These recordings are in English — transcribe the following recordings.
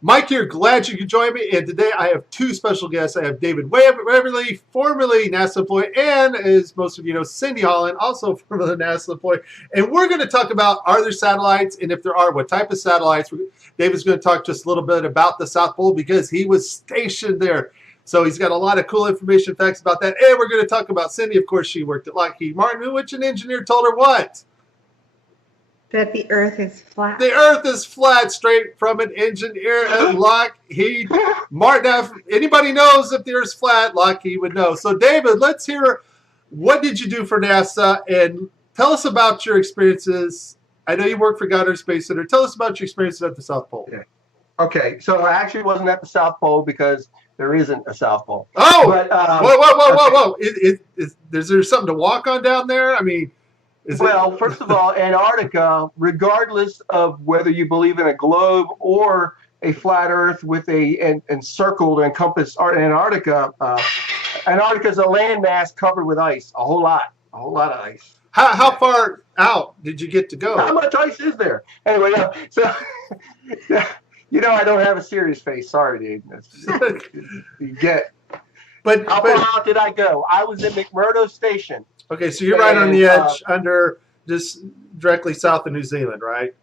Mike here, glad you could join me. And today I have two special guests. I have David Waverly, formerly NASA employee, and as most of you know, Cindy Holland, also formerly NASA employee. And we're going to talk about, are there satellites? And if there are, what type of satellites? David's going to talk just a little bit about the South Pole because he was stationed there. So he's got a lot of cool information, facts about that. And we're going to talk about Cindy. Of course, she worked at Lockheed Martin, which an engineer told her what? That the Earth is flat. The Earth is flat, straight from an engineer at Lockheed Martin. Now, if anybody knows if the Earth's flat, Lockheed would know. So, David, let's hear, what did you do for NASA? And tell us about your experiences. I know you work for Goddard Space Center. Tell us about your experiences at the South Pole. Yeah. Okay, so I actually wasn't at the South Pole because there isn't a South Pole. Oh, but, whoa. Is there something to walk on down there? I mean, first of all, Antarctica, regardless of whether you believe in a globe or a flat Earth with a encircled, encompassed Antarctica, Antarctica is a landmass covered with ice, a whole lot of ice. How far out did you get to go? How much ice is there? Anyway, so you know I don't have a serious face. Sorry, dude. You get. But how far out did I go? I was in McMurdo Station. Okay, so you're right on the edge, under just directly south of New Zealand, right?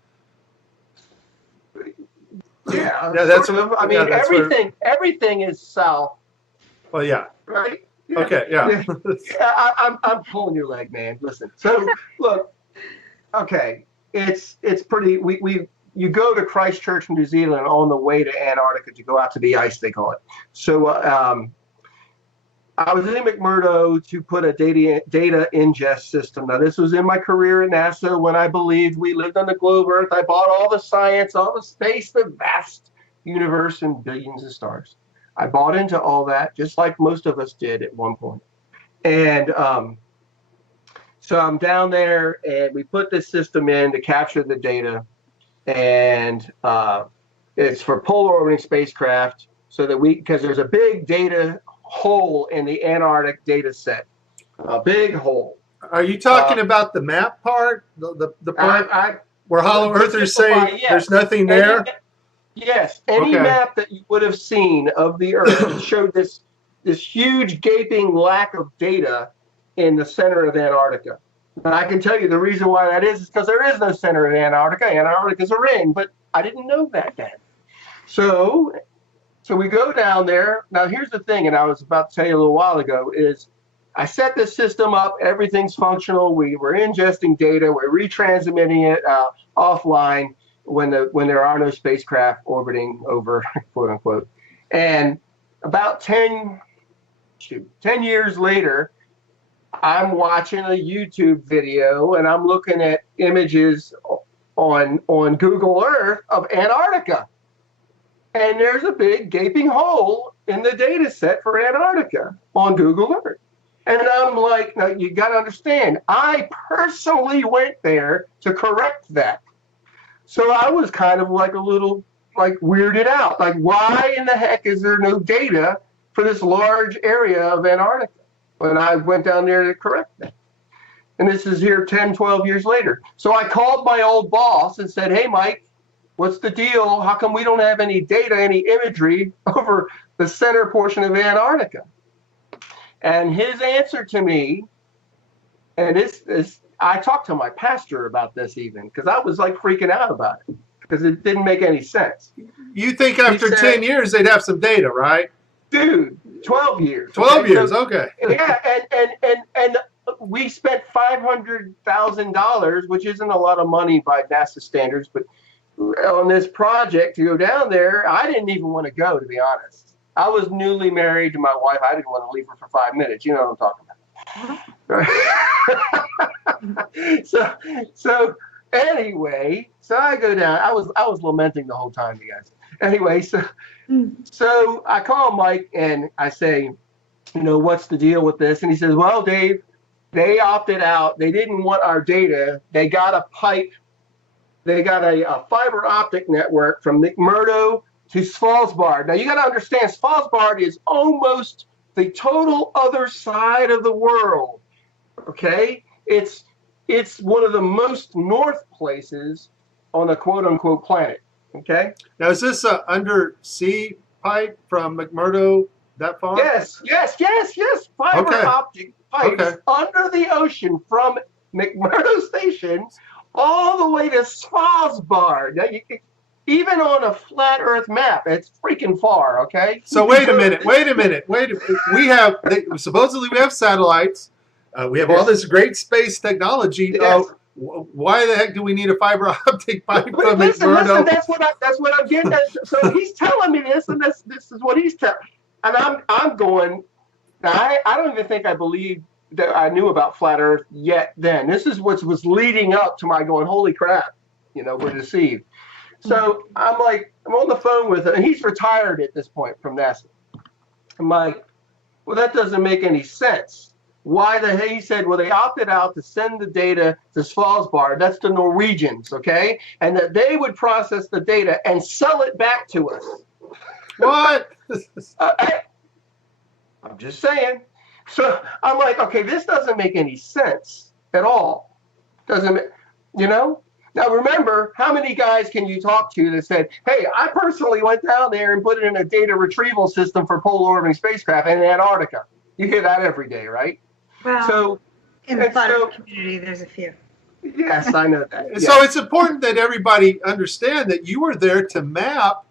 Yeah, that's sort of. I mean, everything is south. Well, yeah. Right. Yeah. Okay. Yeah. I'm pulling your leg, man. Listen. So look. Okay, it's pretty. You go to Christchurch, New Zealand, on the way to Antarctica to go out to the ice, they call it. So. I was in McMurdo to put a data ingest system. Now, this was in my career at NASA when I believed we lived on the globe Earth. I bought all the science, all the space, the vast universe, and billions of stars. I bought into all that, just like most of us did at one point. And so I'm down there, and we put this system in to capture the data. And it's for polar orbiting spacecraft, so that because there's a big data hole in the Antarctic data set, a big hole. Are you talking about the map part, the part where Hollow Earthers say there's nothing there? Yes, any map that you would have seen of the Earth showed this huge gaping lack of data in the center of Antarctica. And I can tell you the reason why that is because there is no center in Antarctica. Antarctica is a ring, but I didn't know that then. So we go down there. Now, here's the thing, and I was about to tell you a little while ago, is I set this system up. Everything's functional. We were ingesting data. We're retransmitting it offline when there are no spacecraft orbiting over, quote unquote. And about 10 years later, I'm watching a YouTube video, and I'm looking at images on Google Earth of Antarctica. And there's a big gaping hole in the data set for Antarctica on Google Earth. And I'm like, now you got to understand, I personally went there to correct that. So I was kind of like a little weirded out. Like, why in the heck is there no data for this large area of Antarctica when I went down there to correct that? And this is here 10, 12 years later. So I called my old boss and said, hey, Mike, what's the deal? How come we don't have any data, any imagery over the center portion of Antarctica? And his answer to me, and I talked to my pastor about this even, because I was like freaking out about it, because it didn't make any sense. You think after 10 years they'd have some data, right? Dude, 12 years. 12 years, okay. Yeah, and we spent $500,000, which isn't a lot of money by NASA standards, but on this project to go down there. I didn't even want to go, to be honest. I was newly married to my wife. I didn't want to leave her for 5 minutes. You know what I'm talking about. So anyway, so I go down. I was lamenting the whole time, you guys. Anyway, so I call Mike and I say, what's the deal with this? And he says, well, Dave, they opted out. They didn't want our data. They got a pipe. They got a fiber optic network from McMurdo to Svalbard. Now, you got to understand, Svalbard is almost the total other side of the world, okay? It's one of the most north places on the quote-unquote planet. Okay. Now, is this a undersea pipe from McMurdo that far? Yes. Fiber Okay. optic pipes Okay. under the ocean from McMurdo Station all the way to Svalbard. Now, even on a flat Earth map, it's freaking far. Okay. So wait a minute. Supposedly we have satellites. We have all Yes. this great space technology. Yes. Why the heck do we need a fiber optic pipe But from listen, McMurdo? that's what I'm getting at. So he's telling me this, and this is what he's telling, and I'm going. Now I don't even think I believe that I knew about flat Earth yet. Then this is what was leading up to my going. Holy crap! We're deceived. So I'm on the phone with him, and he's retired at this point from NASA. I'm like, well, that doesn't make any sense. Why the hell? He said, well, they opted out to send the data to Svalbard. That's the Norwegians, okay? And that they would process the data and sell it back to us. What? I'm just saying. So I'm like, okay, this doesn't make any sense at all. Doesn't, Now remember, how many guys can you talk to that said, hey, I personally went down there and put it in a data retrieval system for polar orbiting spacecraft in Antarctica? You hear that every day, right? Well, in the flat Earth community, there's a few. Yes, I know that. Yes. So it's important that everybody understand that you were there to map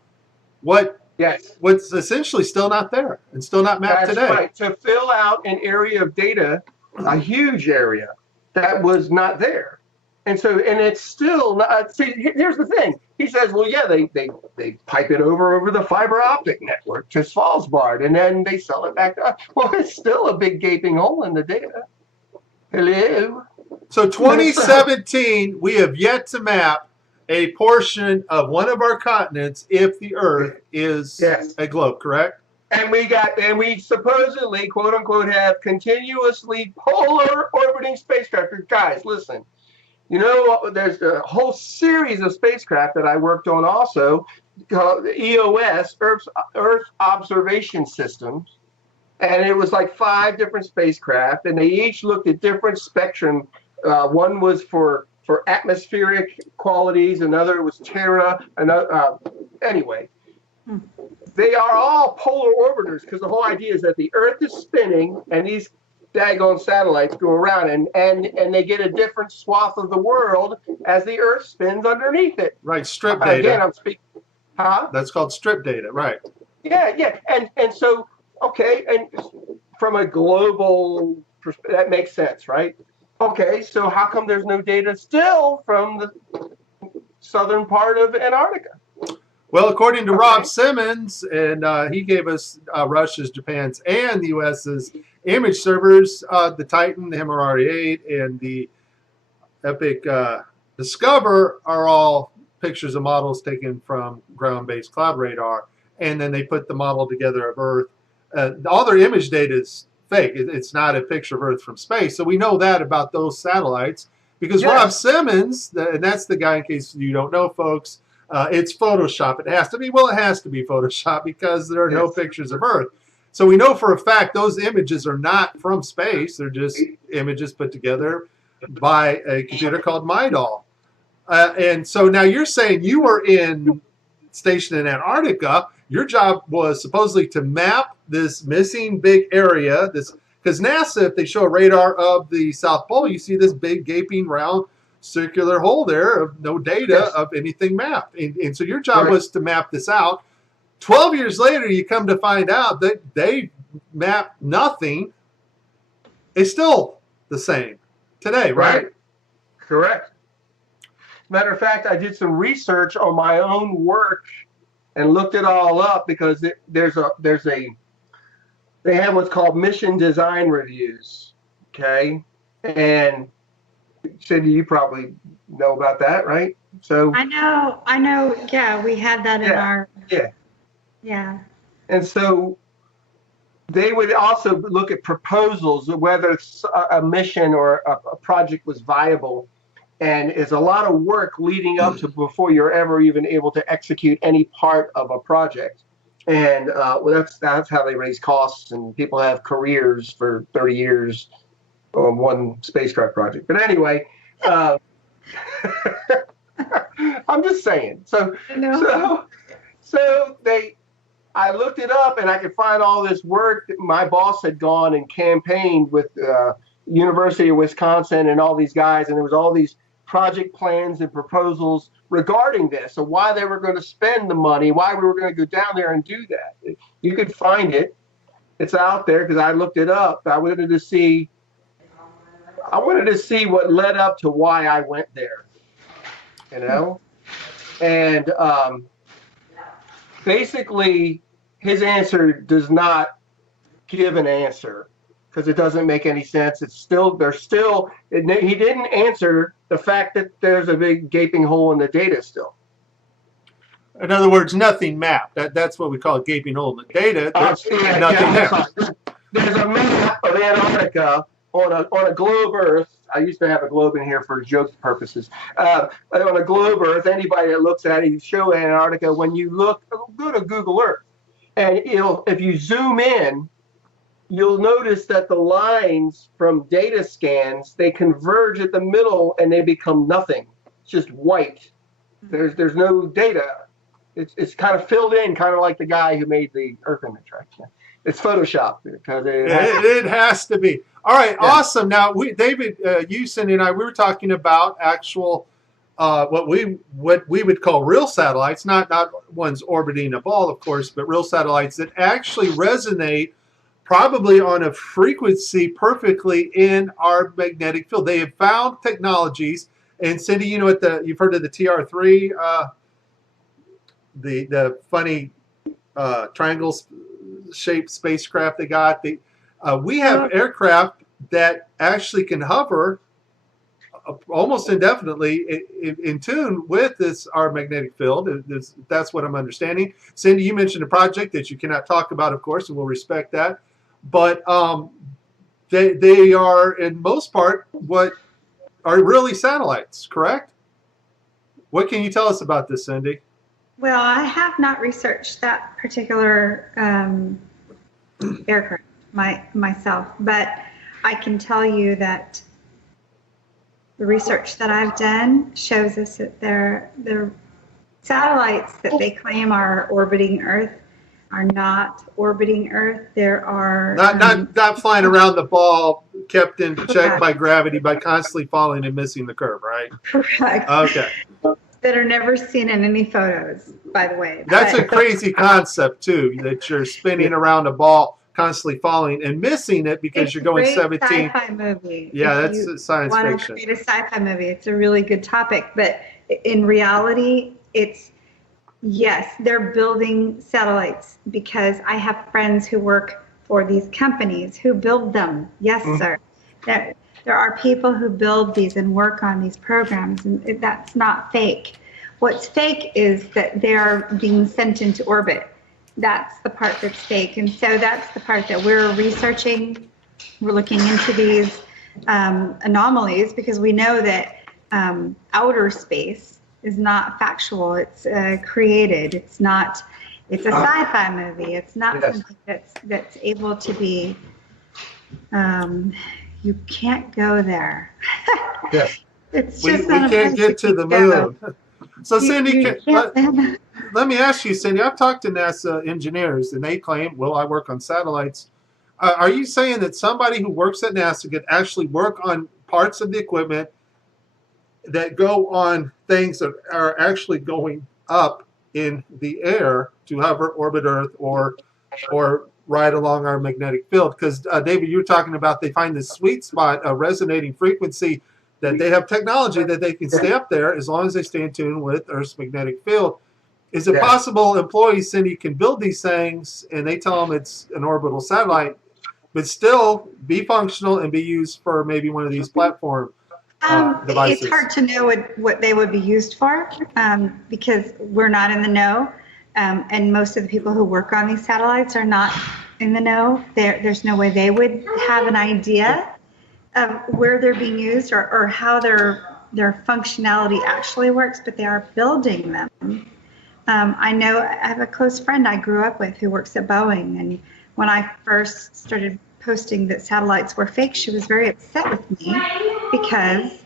what's essentially still not there and still not mapped today. That's right. To fill out an area of data, a huge area that was not there. And it's still not. See, here's the thing. He says, well, yeah, they pipe it over the fiber optic network to Svalbard, and then they sell it back to us. Well, it's still a big gaping hole in the data. Hello. So 2017, we have yet to map a portion of one of our continents if the Earth is a globe, correct? And we supposedly, quote unquote, have continuously polar orbiting spacecraft. Guys, listen. There's a whole series of spacecraft that I worked on also, called EOS, Earth Observation Systems. And it was like 5 different spacecraft, and they each looked at different spectrum. One was for atmospheric qualities, another was Terra, anyway. They are all polar orbiters because the whole idea is that the Earth is spinning and these daggone satellites go around and they get a different swath of the world as the Earth spins underneath it. Right, strip data. Again, I'm speaking. Huh? That's called strip data, right? Yeah. And so, okay, and from a global perspective, that makes sense, right? Okay, so how come there's no data still from the southern part of Antarctica? Well, according to Rob Simmons, and he gave us Russia's, Japan's, and the U.S.'s image servers, the Titan, the Himari 8, and the Epic Discover are all pictures of models taken from ground-based cloud radar, and then they put the model together of Earth. All their image data is fake. It's not a picture of Earth from space. So we know that about those satellites because Rob Simmons, and that's the guy, in case you don't know, folks, it's Photoshop. It has to be. Well, it has to be Photoshop because there are no pictures of Earth. So we know for a fact those images are not from space. They're just images put together by a computer called MyDoll. And so now you're saying you were stationed in Antarctica. Your job was supposedly to map this missing big area. Because NASA, if they show a radar of the South Pole, you see this big gaping round circular hole there of no data of anything mapped. And so your job was to map this out. 12 years later, you come to find out that they mapped nothing. It's still the same today, right? Correct. Matter of fact, I did some research on my own work and looked it all up because they have what's called mission design reviews. Okay. And Cindy, you probably know about that, right? So I know. Yeah, we had that in our. Yeah. And so they would also look at proposals, whether a mission or a project was viable. And it's a lot of work leading up to before you're ever even able to execute any part of a project. And that's how they raise costs, and people have careers for 30 years on one spacecraft project. But anyway, I'm just saying. So, I know. I looked it up and I could find all this work that my boss had gone and campaigned with University of Wisconsin and all these guys, and there was all these project plans and proposals regarding this, so why they were going to spend the money, why we were going to go down there and do that. You could find it. It's out there because I looked it up. I wanted to see what led up to why I went there, you know? And basically, his answer does not give an answer because it doesn't make any sense. He didn't answer the fact that there's a big gaping hole in the data still. In other words, nothing mapped. That's what we call a gaping hole in the data. There's nothing there. There's a map of Antarctica on a globe Earth. I used to have a globe in here for joke purposes. On a globe Earth, anybody that looks at it, you show Antarctica. When you look, go to Google Earth, and if you zoom in, you'll notice that the lines from data scans, they converge at the middle and they become nothing. It's just white. There's no data. It's kind of filled in, kind of like the guy who made the Earth image, right? It's Photoshop because it has to be. All right, yeah. Awesome. Now, David, you, Cindy, and I, we were talking about actual what we would call real satellites, not ones orbiting a ball, of course, but real satellites that actually resonate probably on a frequency perfectly in our magnetic field. They have found technologies, and Cindy, you know you've heard of the TR3, the funny triangle-shaped spacecraft they got. We have aircraft that actually can hover almost indefinitely in tune with our magnetic field. That's what I'm understanding. Cindy, you mentioned a project that you cannot talk about, of course, and we'll respect that. But they are, in most part, what are really satellites, correct? What can you tell us about this, Cindy? Well, I have not researched that particular aircraft myself, but I can tell you that the research that I've done shows us that the satellites that they claim are orbiting Earth are not orbiting Earth. There are not flying around the ball, kept in check by gravity by constantly falling and missing the curve, right? Correct. Okay. That are never seen in any photos, by the way. That's a crazy concept too, that you're spinning around a ball, constantly falling and missing it because you're going 17. Sci-fi movie. Yeah, that's science fiction. Want to create a sci-fi movie? It's a really good topic, but in reality, yes, they're building satellites because I have friends who work for these companies who build them. Yes, sir. There are people who build these and work on these programs, and that's not fake. What's fake is that they are being sent into orbit. That's the part that's fake, and so that's the part that we're researching. We're looking into these anomalies because we know that outer space is not factual. It's created. It's not. It's a sci-fi movie. It's not something that's able to be. You can't go there. Yes. It's we just can't get to the moon. So Cindy, let me ask you, Cindy, I've talked to NASA engineers and they claim, well, I work on satellites. Are you saying that somebody who works at NASA could actually work on parts of the equipment that go on things that are actually going up in the air to hover, orbit Earth, or right along our magnetic field? Because David, you were talking about they find this sweet spot, a resonating frequency, that they have technology that they can stay up there as long as they stay in tune with Earth's magnetic field. Is it possible employees, Cindy, can build these things and they tell them it's an orbital satellite, but still be functional and be used for maybe one of these platform devices? It's hard to know what they would be used for because we're not in the know. And most of the people who work on these satellites are not in the know. There's no way they would have an idea of where they're being used or how their functionality actually works, but they are building them. I know I have a close friend I grew up with who works at Boeing, and when I first started posting that satellites were fake, she was very upset with me because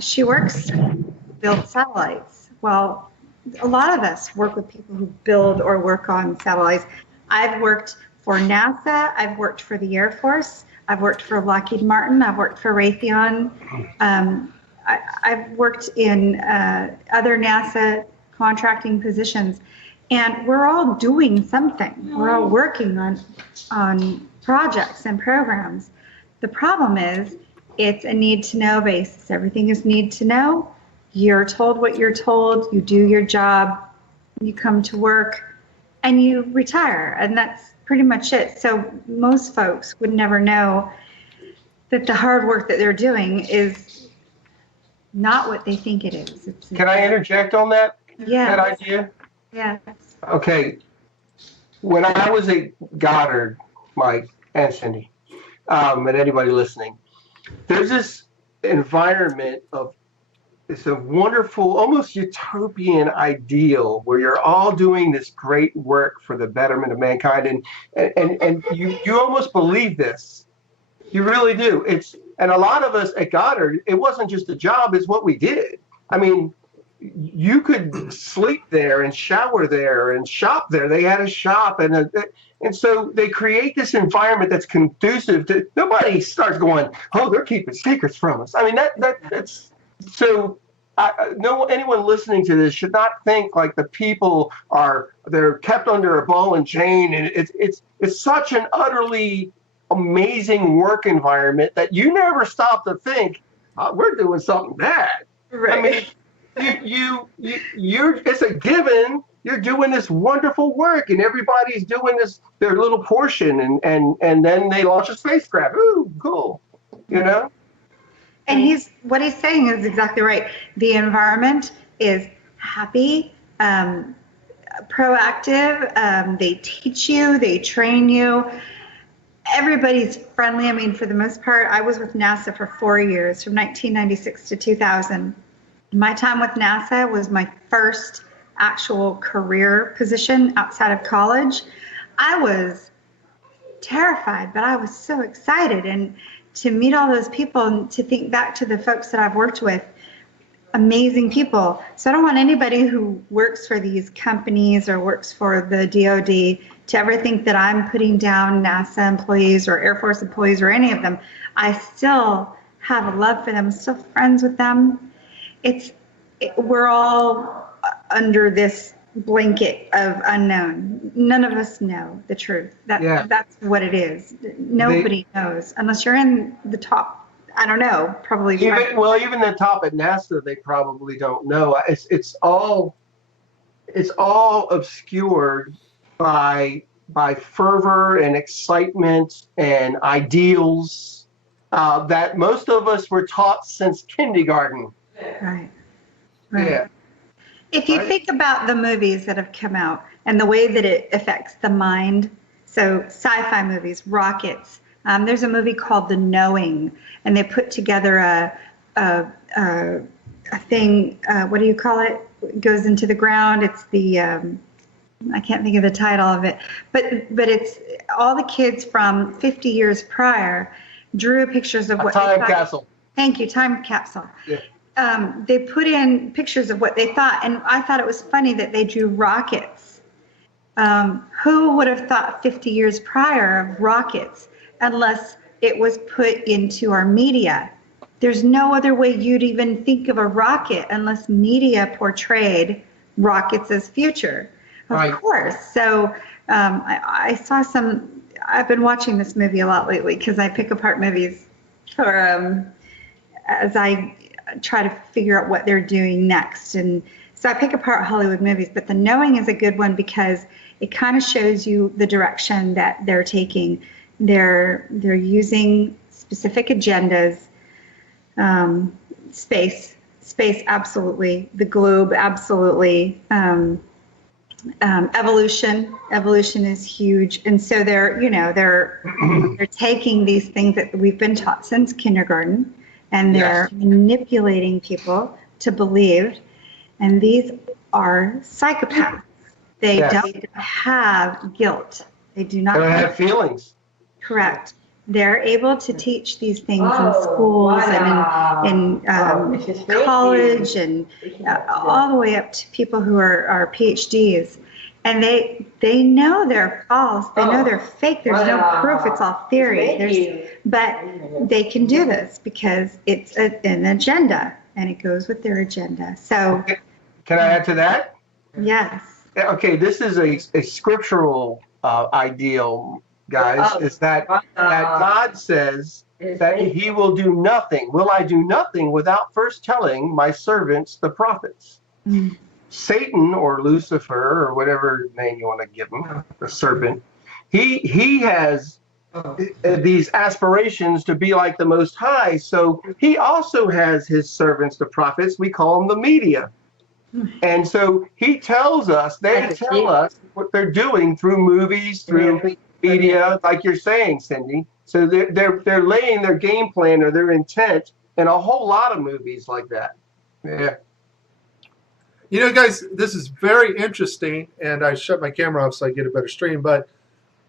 she works build satellites. Well, a lot of us work with people who build or work on satellites. I've worked for NASA. I've worked for the Air Force. I've worked for Lockheed Martin. I've worked for Raytheon. I've worked in other NASA contracting positions, and we're all doing something. We're all working on projects and programs. The problem is it's a need-to-know basis. Everything is need-to-know. You're told what you're told. You do your job. You come to work, and you retire, and that's pretty much it. So most folks would never know that the hard work that they're doing is not what they think it is. Can I interject on that? Yeah. That idea? Yes. Okay. When I was at Goddard, Mike and Cindy, and anybody listening, there's this environment of it's a wonderful, almost utopian ideal where you're all doing this great work for the betterment of mankind, and you almost believe this. You really do. And a lot of us at Goddard, it wasn't just a job, it's what we did. I mean, you could sleep there and shower there and shop there. They had a shop, and so they create this environment that's conducive to. Nobody starts going, "Oh, they're keeping secrets from us." I mean, that's so. Anyone listening to this should not think like the people they're kept under a ball and chain, and it's such an utterly amazing work environment that you never stop to think we're doing something bad. Right. I mean, you're it's a given. You're doing this wonderful work, and everybody's doing their little portion, and then they launch a spacecraft. Ooh, cool. You know. And what he's saying is exactly right. The environment is happy, proactive. They teach you, they train you. Everybody's friendly. I mean, for the most part, I was with NASA for 4 years, from 1996 to 2000. My time with NASA was my first actual career position outside of college. I was terrified, but I was so excited. And to meet all those people and to think back to the folks that I've worked with, amazing people. So I don't want anybody who works for these companies or works for the DoD to ever think that I'm putting down NASA employees or Air Force employees or any of them. I still have a love for them, still friends with them. We're all under this blanket of unknown. None of us know the truth. That's what it is. Nobody knows unless you're in the top. I don't know. Probably. Even the top at NASA, they probably don't know. It's all obscured by fervor and excitement and ideals that most of us were taught since kindergarten. Right. Yeah. If you think about the movies that have come out and the way that it affects the mind, so sci-fi movies, rockets, there's a movie called The Knowing, and they put together a thing, what do you call it? It goes into the ground. It's the, I can't think of the title of it, but it's all the kids from 50 years prior drew pictures of what they thought. Time capsule. Thank you, time capsule. Yeah. They put in pictures of what they thought, and I thought it was funny that they drew rockets. Who would have thought 50 years prior of rockets unless it was put into our media? There's no other way you'd even think of a rocket unless media portrayed rockets as future. Of course. So I saw I've been watching this movie a lot lately because I pick apart movies as I try to figure out what they're doing next. And so I pick apart Hollywood movies, but The Knowing is a good one because it kind of shows you the direction that they're taking. They're using specific agendas, space absolutely, the globe absolutely, evolution is huge. And so they're taking these things that we've been taught since kindergarten, and they're manipulating people to believe. And these are psychopaths. They don't have guilt. They do not have feelings. Correct. they're able to teach these things in schools and in college and all the way up to people who are PhDs. And they know they're false. They know they're fake. There's no proof. It's all theory. But they can do this because it's an agenda, and it goes with their agenda. So, can I add to that? Yes. Okay, this is a scriptural ideal, guys. Is that God says that He will do nothing. Will I do nothing without first telling my servants, the prophets? Mm. Satan or Lucifer or whatever name you want to give him, the serpent, he has these aspirations to be like the Most High. So he also has his servants, the prophets. We call them the media. And so he tells us, they tell us what they're doing through movies, through media, like you're saying, Cindy. So they're laying their game plan or their intent in a whole lot of movies like that. Yeah. You know, guys, this is very interesting, and I shut my camera off so I get a better stream. But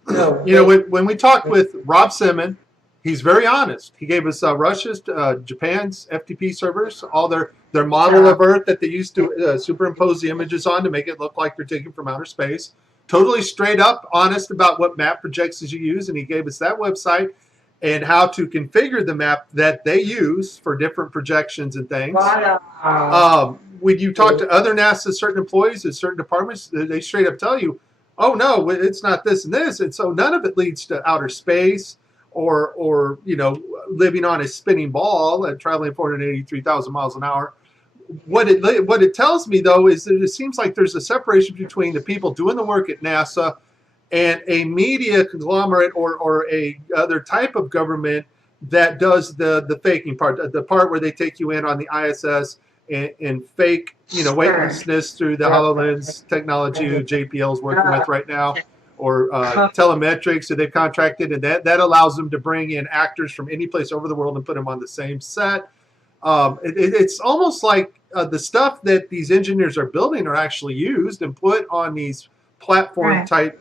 you know, when we talked with Rob Simon, he's very honest. He gave us Russia's, Japan's FTP servers, all their model of Earth that they used to superimpose the images on to make it look like they're taken from outer space. Totally straight up honest about what map projections you use, and he gave us that website and how to configure the map that they use for different projections and things. When you talk to other NASA certain employees at certain departments, they straight up tell you, oh no, it's not this and this, and so none of it leads to outer space or you know, living on a spinning ball and traveling 483,000 miles an hour. What it tells me though is that it seems like there's a separation between the people doing the work at NASA and a media conglomerate or a other type of government that does the faking part, the part where they take you in on the ISS and fake, you know, weightlessness through the HoloLens technology JPL is working with right now, or telemetrics that they've contracted, and that allows them to bring in actors from any place over the world and put them on the same set. It's almost like the stuff that these engineers are building are actually used and put on these platform type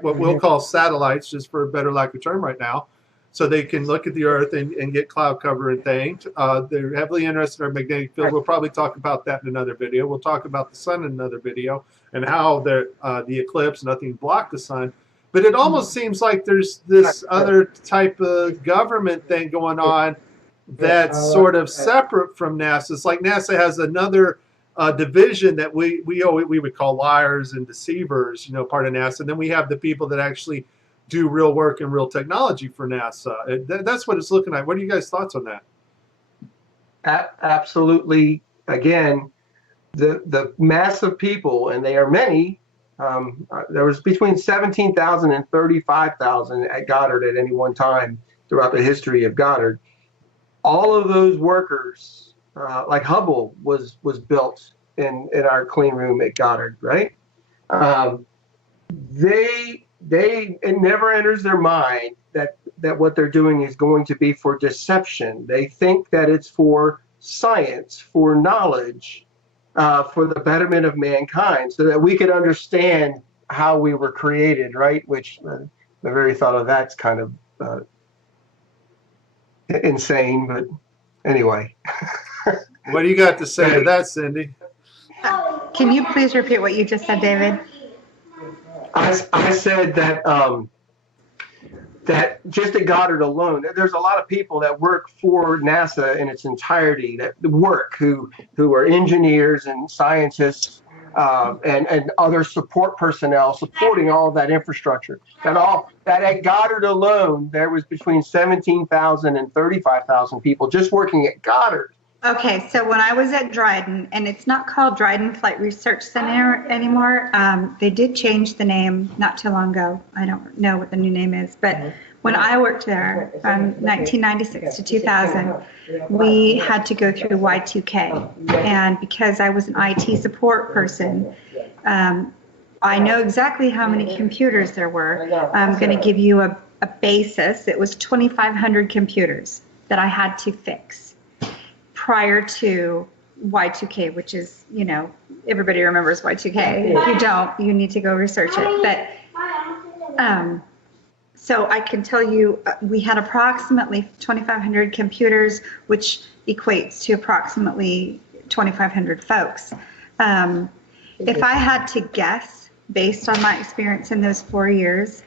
what we'll call satellites, just for a better lack of term right now, so they can look at the Earth and get cloud cover and things. They're heavily interested in our magnetic field. We'll probably talk about that in another video. We'll talk about the sun in another video and how the eclipse, nothing blocked the sun. But it almost seems like there's this other type of government thing going on that's sort of separate from NASA. It's like NASA has another division that we would call liars and deceivers, you know, part of NASA. And then we have the people that actually do real work and real technology for NASA. That's what it's looking like. What are you guys' thoughts on that? Absolutely. Again, the mass of people, and they are many, there was between 17,000 and 35,000 at Goddard at any one time throughout the history of Goddard. All of those workers, like Hubble was built in our clean room at Goddard, right? It never enters their mind that what they're doing is going to be for deception. They think that it's for science, for knowledge, for the betterment of mankind, so that we could understand how we were created, right? Which the very thought of that's kind of insane, but anyway. What do you got to say to that, Cindy? Can you please repeat what you just said, David? I said that that just at Goddard alone, there's a lot of people that work for NASA in its entirety, that work who are engineers and scientists and other support personnel supporting all of that infrastructure. That at Goddard alone, there was between 17,000 and 35,000 people just working at Goddard. Okay, so when I was at Dryden, and it's not called Dryden Flight Research Center anymore, they did change the name not too long ago. I don't know what the new name is, but when I worked there from 1996 to 2000, we had to go through Y2K. And because I was an IT support person, I know exactly how many computers there were. I'm going to give you a basis. It was 2,500 computers that I had to fix prior to Y2K, which is, you know, everybody remembers Y2K. If you don't, you need to go research it. But So I can tell you, we had approximately 2,500 computers, which equates to approximately 2,500 folks. If I had to guess, based on my experience in those 4 years,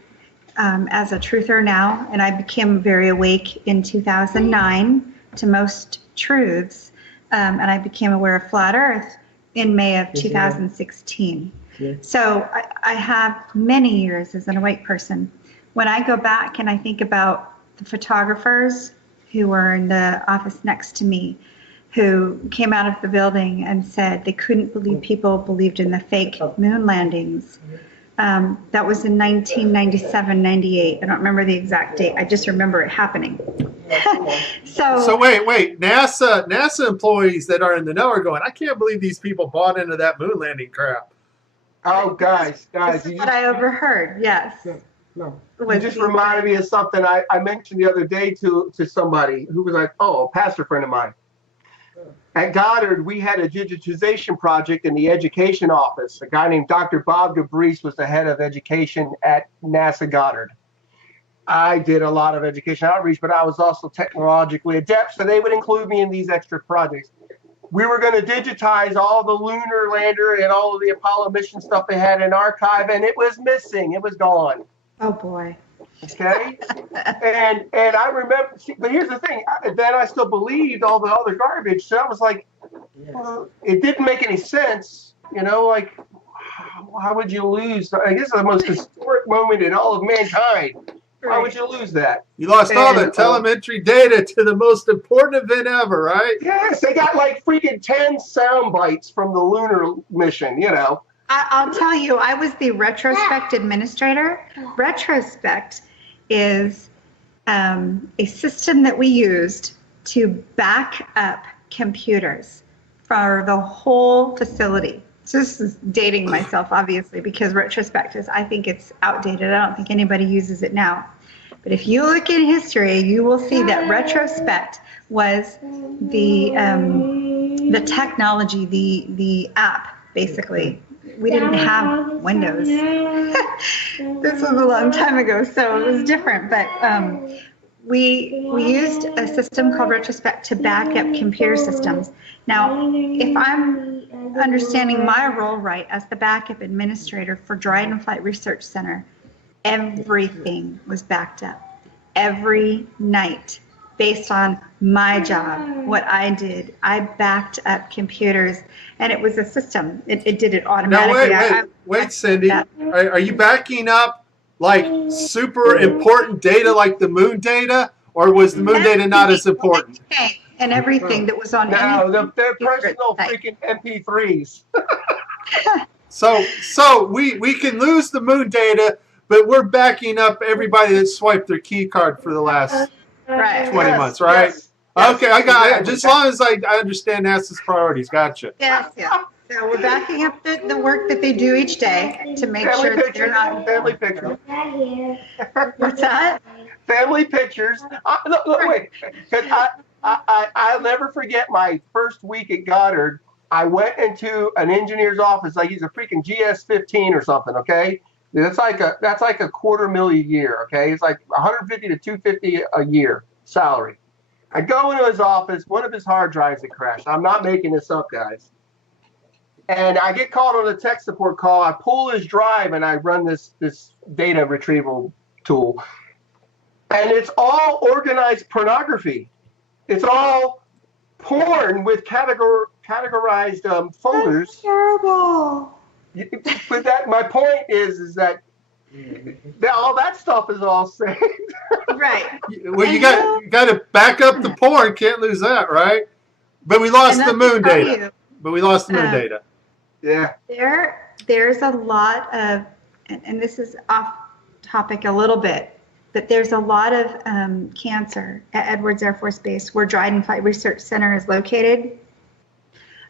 as a truther now, and I became very awake in 2009 to most truths, and I became aware of flat Earth in May of 2016. So I have many years as an awake person. When I go back and I think about the photographers who were in the office next to me, who came out of the building and said they couldn't believe people believed in the fake moon landings. That was in 1997, 98. I don't remember the exact date. I just remember it happening. So wait. NASA employees that are in the know are going, I can't believe these people bought into that moon landing crap. Oh, guys. This is what I overheard, yes. No. You just reminded me of something I mentioned the other day to somebody who was like, oh, a pastor friend of mine. At Goddard, we had a digitization project in the education office. A guy named Dr. Bob DeBreese was the head of education at NASA Goddard. I did a lot of education outreach, but I was also technologically adept, so they would include me in these extra projects. We were going to digitize all the lunar lander and all of the Apollo mission stuff they had in archive, and it was missing. It was gone. Oh, boy. Okay, and I remember, but here's the thing. Then I still believed all the other garbage. So I was like, well, it didn't make any sense. Like, how would you lose? I guess the most historic moment in all of mankind. Why would you lose that? You lost all the telemetry data to the most important event ever, right? Yes, they got like freaking 10 sound bites from the lunar mission. I'll tell you, I was the retrospect administrator. Retrospect is a system that we used to back up computers for the whole facility. So this is dating myself, obviously, because retrospect I think it's outdated. I don't think anybody uses it now. But if you look in history, you will see that retrospect was the technology, the app, basically. We didn't have Windows. This was a long time ago, so it was different. But we used a system called retrospect to back up computer systems. Now, if I'm understanding my role right as the backup administrator for Dryden Flight Research Center, everything was backed up every night based on my job, what I did. I backed up computers, and it was a system. It did it automatically. Now, wait, Cindy. Are you backing up like super important data like the moon data, or was the moon data not as important? And everything that was on they're personal freaking MP3s. So we can lose the moon data, but we're backing up everybody that swiped their key card for the last 20 months, right? Yes. Okay, I got it. Just as long as I understand NASA's priorities. Gotcha. Yes. So we're backing up the work that they do each day to make sure that they're not. Family pictures. What's that? Family pictures. Look, wait. Because I'll never forget my first week at Goddard. I went into an engineer's office, like he's a freaking GS-15 or something, okay? That's like a $250,000 a year, okay? It's like 150 to 250 a year salary. I go into his office, one of his hard drives had crashed. I'm not making this up, guys. And I get called on a tech support call. I pull his drive and I run this data retrieval tool. And it's all organized pornography. It's all porn with categorized folders. That's terrible. But my point is that all that stuff is all saved. Right. Well, you got to back up the porn. Can't lose that, right? But we lost the moon data. Yeah. There's a lot of, and this is off topic a little bit, but there's a lot of cancer at Edwards Air Force Base where Dryden Flight Research Center is located.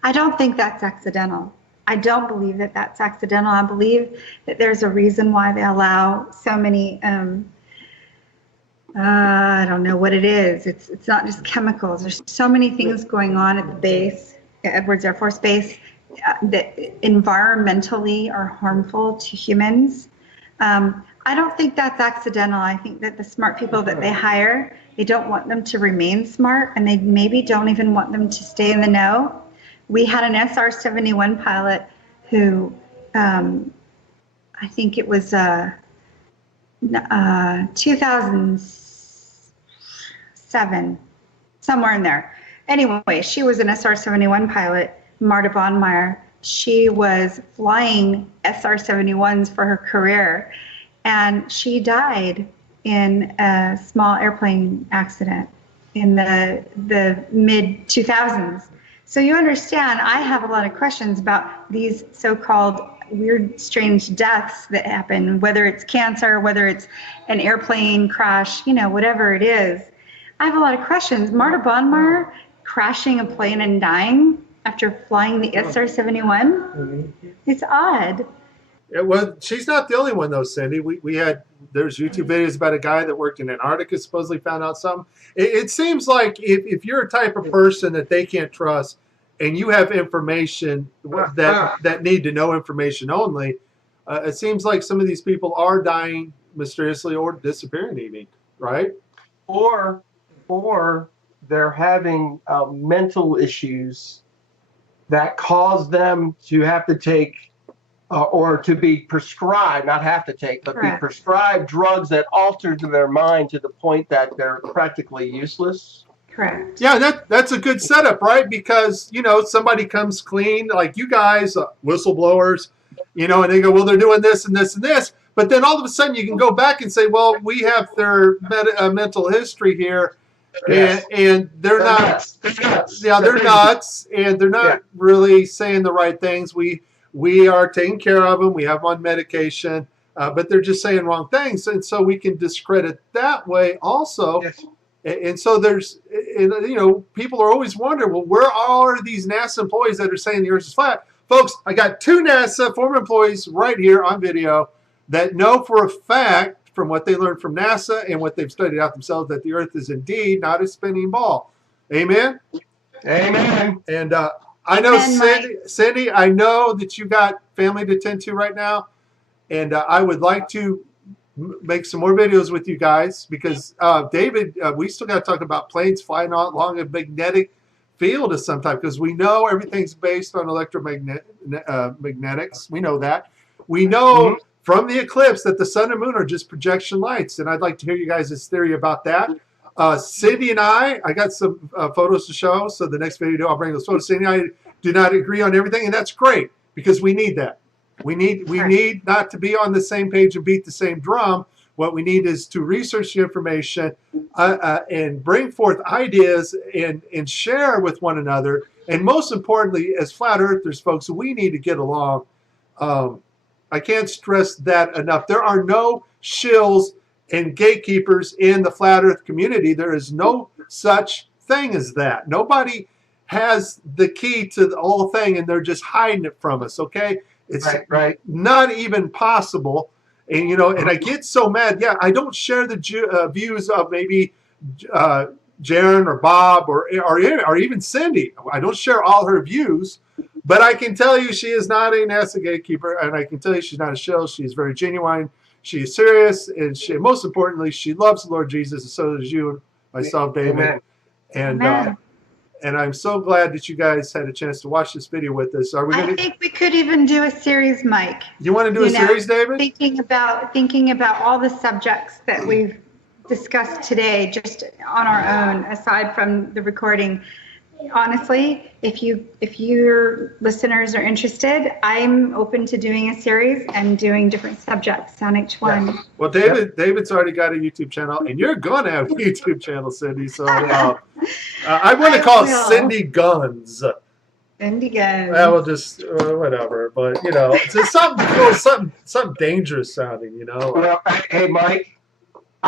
I don't think that's accidental. I don't believe that that's accidental. I believe that there's a reason why they allow so many, I don't know what it is. It's not just chemicals. There's so many things going on at the base, at Edwards Air Force Base, that environmentally are harmful to humans. I don't think that's accidental. I think that the smart people that they hire, they don't want them to remain smart, and they maybe don't even want them to stay in the know. We had an SR-71 pilot who, I think it was 2007, somewhere in there. Anyway, she was an SR-71 pilot, Marta Bonmeyer. She was flying SR-71s for her career, and she died in a small airplane accident in the mid-2000s. So you understand, I have a lot of questions about these so-called weird, strange deaths that happen, whether it's cancer, whether it's an airplane crash, whatever it is. I have a lot of questions. Marta Bonmeyer crashing a plane and dying after flying the SR-71? It's odd. Yeah, well, she's not the only one though, Cindy. There's YouTube videos about a guy that worked in Antarctica, supposedly found out something. It seems like if you're a type of person that they can't trust, and you have information that need to know information only, it seems like some of these people are dying mysteriously or disappearing even, right? Or they're having mental issues that cause them to have to take or to be prescribed, not have to take, but be prescribed drugs that alter their mind to the point that they're practically useless. Correct. Yeah, that's a good setup, right? Because, somebody comes clean, like you guys, whistleblowers, and they go, well, they're doing this and this and this. But then all of a sudden you can go back and say, well, we have their mental history here. And they're not nuts. They're nuts, and they're not really saying the right things. We are taking care of them. We have them on medication, but they're just saying wrong things, and so we can discredit that way also. Yes. And so people are always wondering, well, where are these NASA employees that are saying the Earth is flat? Folks, I got 2 NASA former employees right here on video that know for a fact, from what they learned from NASA and what they've studied out themselves, that the Earth is indeed not a spinning ball. Amen? Amen. And I know, Cindy, I know that you got family to tend to right now, and I would like to make some more videos with you guys because, David, we still got to talk about planes flying along a magnetic field of some type, because we know everything's based on electromagnetics. We know that. We know from the eclipse that the sun and moon are just projection lights, and I'd like to hear you guys' theory about that. Cindy and I got some photos to show, so the next video I'll bring those photos. Cindy and I do not agree on everything, and that's great because we need that. We need not to be on the same page and beat the same drum. What we need is to research the information and bring forth ideas and share with one another. And most importantly, as flat earthers, folks, we need to get along. I can't stress that enough. There are no shills and gatekeepers in the flat earth community. There is no such thing as that. Nobody has the key to the whole thing, and they're just hiding it from us, okay? It's not even possible. And, and I get so mad. Yeah, I don't share the views of maybe Jaron or Bob or even Cindy. I don't share all her views. But I can tell you she is not a NASA gatekeeper, and I can tell you she's not a shill. She is very genuine. She is serious, and most importantly, she loves the Lord Jesus, and so does you and myself, David. Amen. And I'm so glad that you guys had a chance to watch this video with us. I think we could even do a series, Mike. You want to do a series, David? Thinking about all the subjects that we've discussed today, just on our own, aside from the recording. Honestly, if your listeners are interested, I'm open to doing a series and doing different subjects on each one. Yeah. Well, David's already got a YouTube channel, and you're gonna have a YouTube channel, Cindy. So I want to call it Cindy Guns. Cindy Guns. We'll just whatever, but it's just something dangerous sounding, Well, hey, Mike.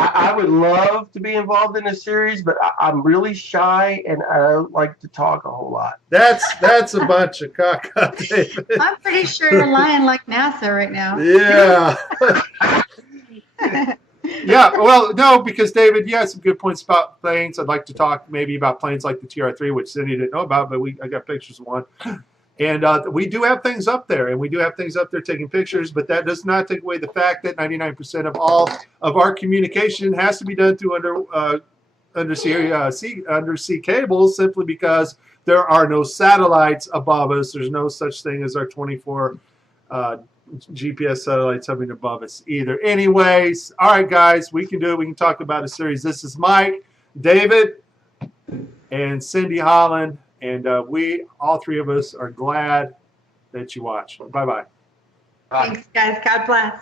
I would love to be involved in a series, but I'm really shy and I don't like to talk a whole lot. That's a bunch of caca, David. I'm pretty sure you're lying like NASA right now. Yeah. Yeah, well, no, because David, you had some good points about planes. I'd like to talk maybe about planes like the TR-3, which Cindy didn't know about, but I got pictures of one. And we do have things up there, and we do have things up there taking pictures, but that does not take away the fact that 99% of all of our communication has to be done through undersea cables, simply because there are no satellites above us. There's no such thing as our 24 GPS satellites hovering above us either. Anyways, all right, guys, we can do it. We can talk about a series. This is Mike, David, and Cindy Holland. And we, all three of us, are glad that you watched. Bye-bye. Bye. Thanks, guys. God bless.